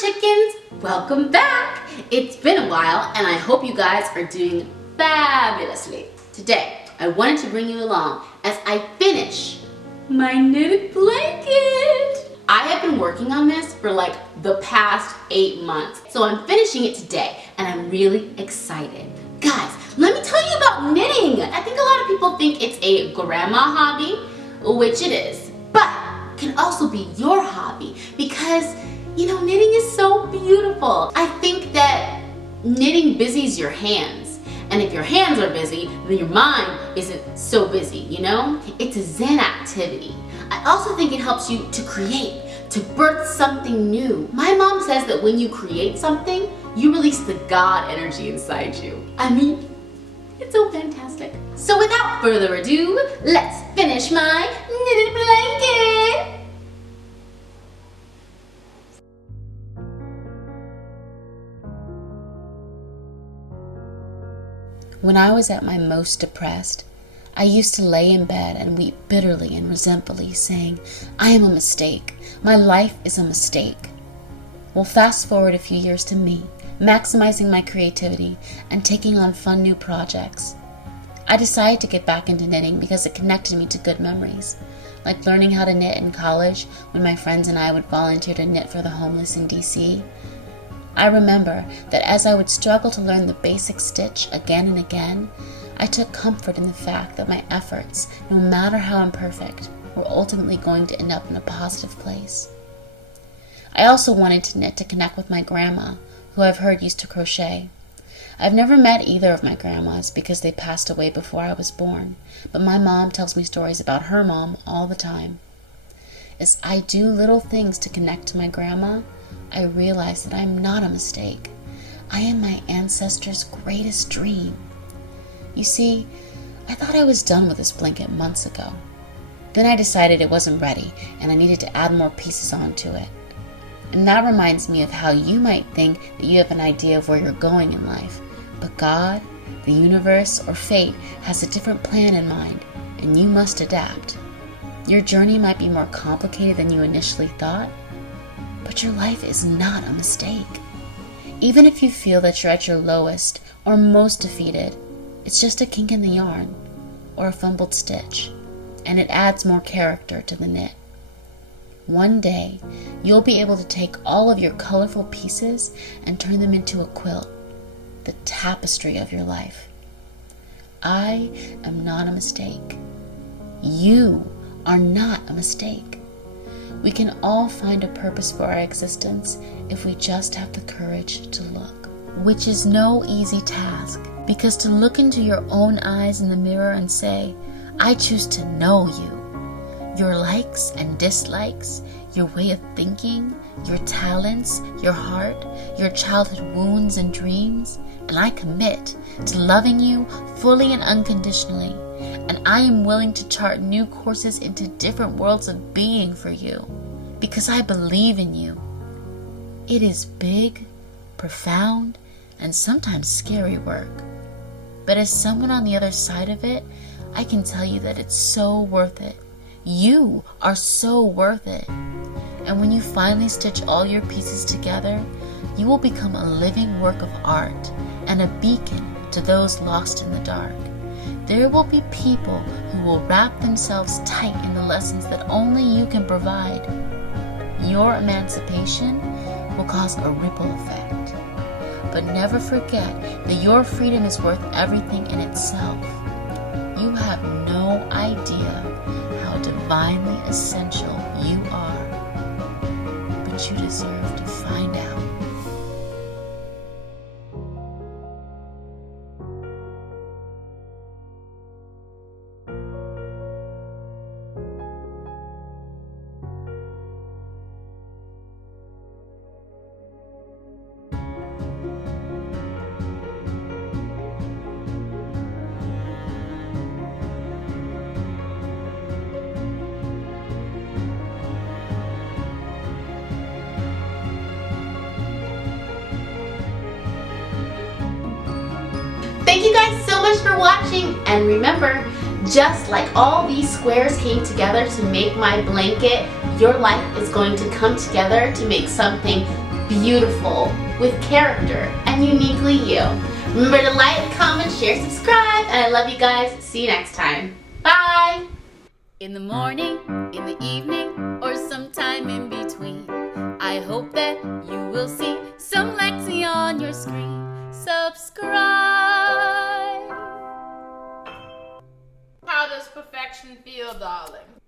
chickens, welcome back. It's been a while and I hope you guys are doing fabulously. Today, I wanted to bring you along as I finish my knitted blanket. I have been working on this for like the past 8 months. So I'm finishing it today and I'm really excited. Guys, let me tell you about knitting. I think a lot of people think it's a grandma hobby, which it is, but can also be your hobby because you know, knitting is so beautiful. I think that knitting busies your hands. And if your hands are busy, then your mind isn't so busy, you know? It's a Zen activity. I also think it helps you to create, to birth something new. My mom says that when you create something, you release the God energy inside you. I mean, it's so fantastic. So without further ado, let's finish my knitted blanket. When I was at my most depressed, I used to lay in bed and weep bitterly and resentfully, saying, I am a mistake. My life is a mistake. Well, fast forward a few years to me, maximizing my creativity and taking on fun new projects. I decided to get back into knitting because it connected me to good memories, like learning how to knit in college when my friends and I would volunteer to knit for the homeless in DC. I remember that as I would struggle to learn the basic stitch again and again, I took comfort in the fact that my efforts, no matter how imperfect, were ultimately going to end up in a positive place. I also wanted to knit to connect with my grandma, who I've heard used to crochet. I've never met either of my grandmas because they passed away before I was born, but my mom tells me stories about her mom all the time. As I do little things to connect to my grandma, I realize that I am not a mistake. I am my ancestors' greatest dream. You see, I thought I was done with this blanket months ago. Then I decided it wasn't ready and I needed to add more pieces onto it. And that reminds me of how you might think that you have an idea of where you're going in life, but God, the universe, or fate has a different plan in mind, and you must adapt. Your journey might be more complicated than you initially thought, but your life is not a mistake. Even if you feel that you're at your lowest or most defeated, it's just a kink in the yarn or a fumbled stitch, and it adds more character to the knit. One day, you'll be able to take all of your colorful pieces and turn them into a quilt, the tapestry of your life. I am not a mistake. You are not a mistake. We can all find a purpose for our existence if we just have the courage to look, which is no easy task, because to look into your own eyes in the mirror and say, I choose to know you, your likes and dislikes, your way of thinking, your talents, your heart, your childhood wounds and dreams, and I commit to loving you fully and unconditionally. And I am willing to chart new courses into different worlds of being for you, because I believe in you. It is big, profound, and sometimes scary work. But as someone on the other side of it, I can tell you that it's so worth it. You are so worth it. And when you finally stitch all your pieces together, you will become a living work of art and a beacon to those lost in the dark. There will be people who will wrap themselves tight in the lessons that only you can provide. Your emancipation will cause a ripple effect. But never forget that your freedom is worth everything in itself. You have no idea how divinely essential you are, but you deserve to find out. Thank you guys so much for watching, and remember, just like all these squares came together to make my blanket, your life is going to come together to make something beautiful, with character, and uniquely you. Remember to like, comment, share, subscribe, and I love you guys. See you next time. Bye! In the morning, in the evening, or sometime in between, I hope that you will see some Lexi on your screen. Subscribe! How does perfection feel, darling?